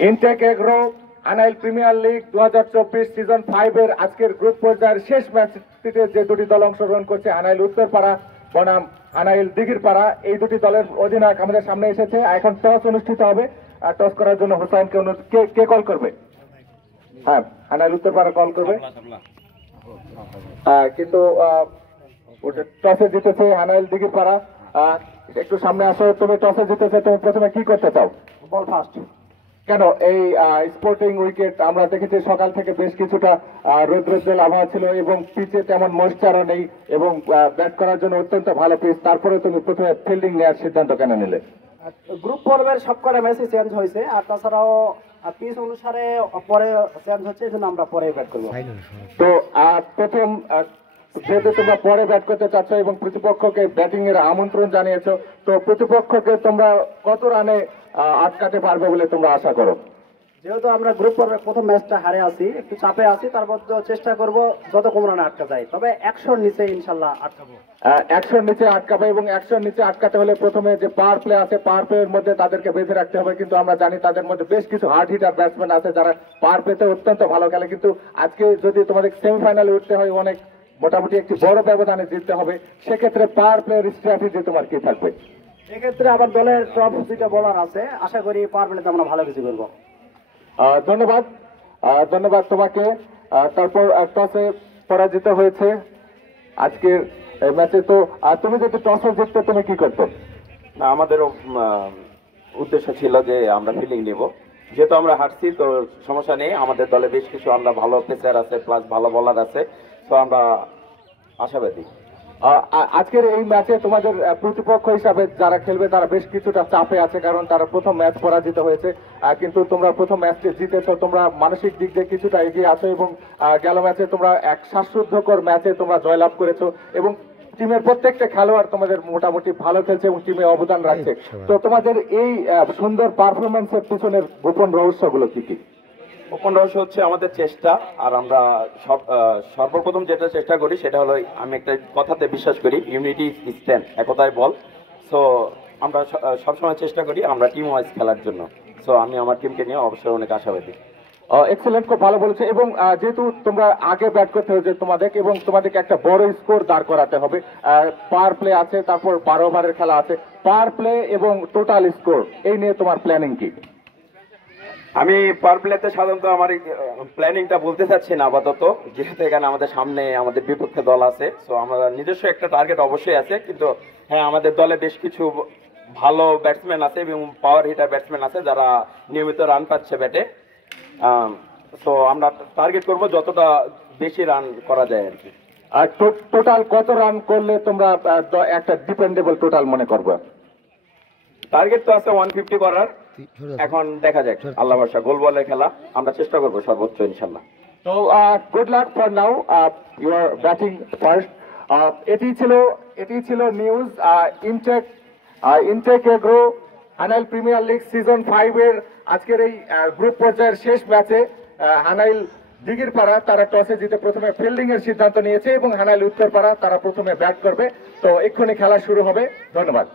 Intact Agro আনাইল premier league 2024 season 5 এর আজকের গ্রুপ পর্যায়ের শেষ ম্যাচটিতে যে দুটি দল অংশগ্রহণ করছে, আনাইল উত্তরপাড়া বনাম আনাইল দিঘিরপাড়া, এই দুটি দলের অধিনায়ক আমাদের সামনে এসেছে। এখন টস অনুষ্ঠিত হবে, আর টস করার জন্য হোসাইনকে কে কল করবে? হ্যাঁ, আনাইল উত্তরপাড়া কল করবে, কিন্তু টসে জিতেছে আনাইল দিঘিরপাড়া। একটু সামনে আসো, তুমি টসে জিতেছে, তুমি প্রথমে কি করতে চাও? বল ফার্স্ট। কেন? এই স্পোর্টিং উইকেট আমরা দেখেছি সকাল থেকে বেশ কিছুটা রৌদ্রোজ্জ্বল আবহাওয়া ছিল এবং পিচে তেমন ময়েশ্চারও নেই এবং ব্যাট করার জন্য অত্যন্ত ভালো পিচ, তারপরে তুমি প্রথমে ফিল্ডিং নেওয়ার সিদ্ধান্ত কেন নিলে? গ্রুপ পর্বের সবকটা ম্যাচই চেঞ্জ হয়েছে, আর তাছাড়াও পিচ অনুসারে পরে চেঞ্জ হচ্ছে, এই জন্য আমরা পরে ব্যাট করবো। তো প্রথম যেহেতু তোমরা পরে ব্যাট করতে চাচ্ছ এবং প্রতিপক্ষকে ব্যাটিং এর আমন্ত্রণ জানিয়েছো, তো প্রতিপক্ষকে তোমরা কত রানে আটকাতে পারবে বলে তোমরা আশা করো? যেহেতু আমরা গ্রুপ পর্বের প্রথম ম্যাচটা হারে আছি, একটু চাপে আছি, তার মধ্যে চেষ্টা করব যত কম রানে আটকা যায়, তবে 100-র নিচে ইনশাল্লাহ আটকাবো। 100-র নিচে আটকাবে, এবং 100-র নিচে আটকাতে হলে প্রথমে যে পাওয়ার প্লে আছে, পাওয়ার প্লে এর মধ্যে তাদেরকে বেঁধে রাখতে হবে। কিন্তু আমরা জানি তাদের মধ্যে বেশ কিছু হার্ড হিটার ব্যাটসম্যান আছে যারা পাওয়ার প্লেতে অত্যন্ত ভালো খেলে, কিন্তু আজকে যদি তোমাদের সেমিফাইনালে উঠতে হয়, অনেক মোটামুটি একটি বড় ব্যবধানে জিততে হবে, সেক্ষেত্রে পাওয়ার প্লের স্ট্র্যাটেজি তোমার কি থাকবে? সেক্ষেত্রে আমার দলের টপ দুইটা বোলার আছে, আশা করি পাওয়ার প্লেতে আমরা ভালো কিছু করবো। ধন্যবাদ, ধন্যবাদ তোমাকে। তারপর টসে পরাজিত হয়েছে আজকের ম্যাচে, তো তুমি যদি টসে জিততে তুমি কি করতে? না, আমাদেরও উদ্দেশ্য ছিল যে আমরা ফিল্ডিং নিব, যেহেতু আমরা হারছি তো সমস্যা নেই, আমাদের দলে বেশ কিছু আমরা ভালো পেসার আছে প্লাস ভালো বোলার আছে, তো আমরা আশাবাদী। আজকের এই ম্যাচে তোমাদের প্রতিপক্ষ হিসাবে যারা খেলবে তারা বেশ কিছুটা চাপে আছে, কারণ তারা প্রথম ম্যাচ পরাজিত হয়েছে, কিন্তু তোমরা প্রথম ম্যাচটি জিতেছো, তোমরা মানসিক দিক দিয়ে কিছুটা এগিয়ে আছো এবং গেল ম্যাচে তোমরা এক শ্বাসরুদ্ধকর ম্যাচে তোমরা জয়লাভ করেছো এবং টিমের প্রত্যেকটা খেলোয়াড় তোমাদের মোটামুটি ভালো খেলছে এবং টিমে অবদান রাখছে। তো তোমাদের এই সুন্দর পারফরমেন্সের পিছনের গোপন রহস্যগুলো কি কি? গোপন রহস্য হচ্ছে আমাদের চেষ্টা, আর আমরা সর্বপ্রথম যেটা চেষ্টা করি সেটা হলো, আমি একটা কথাতে বিশ্বাস করি, ইউনিটি ইজ স্ট্রেংথ, একতায় বল। সো আমরা সবসময় চেষ্টা করি আমরা টিম ওয়াইজ খেলার জন্য। সো আমি আমার টিমকে নিয়ে অবশ্যই অনেক আশাবাদী। এক্সেলেন্ট, খুব ভালো বলেছে। এবং যেহেতু তোমরা আগে ব্যাট করতে হয়েছে তোমাদের, এবং তোমাদেরকে একটা বড় স্কোর দাঁড় করাতে হবে, পাওয়ার প্লে আছে, তারপর 12 ওভারের খেলা আছে, পাওয়ার প্লে এবং টোটাল স্কোর এই নিয়ে তোমার প্ল্যানিং কি? আমি পাওয়ার প্লেতে সাধারণত আমার প্ল্যানিংটা বলতে চাচ্ছি না আপাতত, যেহেতু এখানে আমাদের সামনে আমাদের বিপক্ষে দল আছে। সো আমার নিজস্ব একটা টার্গেট অবশ্যই আছে, কিন্তু হ্যাঁ, আমাদের দলে বেশ কিছু ভালো ব্যাটসম্যান আছে এবং পাওয়ার হিটার ব্যাটসম্যান আছে যারা নিয়মিত রান পাচ্ছে ব্যাটে। তো আমরা টার্গেট করব যতটা বেশি রান করা যায় আর কি। আর টোটাল কত রান করলে তোমরা একটা ডিপেন্ডেবল টোটাল মনে করবে? টার্গেট তো আছে 150 করার, এখন দেখা যাক, আল্লাহ ভরসা, গোল বলের খেলা, আমরা চেষ্টা করবো সর্বোচ্চ ইনশাল্লাহ। তো good luck for now, you are batting first. এটি ছিল নিউজ। ইনটেক এগ্রো আনাইল প্রিমিয়ার লিগ সিজন 5 এর আজকের এই গ্রুপ পর্যায়ের শেষ ম্যাচে আনাইল দিঘিরপাড়া তারা টসে জিতে প্রথমে ফিল্ডিং এর সিদ্ধান্ত নিয়েছে এবং আনাইল উত্তরপাড়া তারা প্রথমে ব্যাট করবে। তো এক্ষুনি খেলা শুরু হবে। ধন্যবাদ।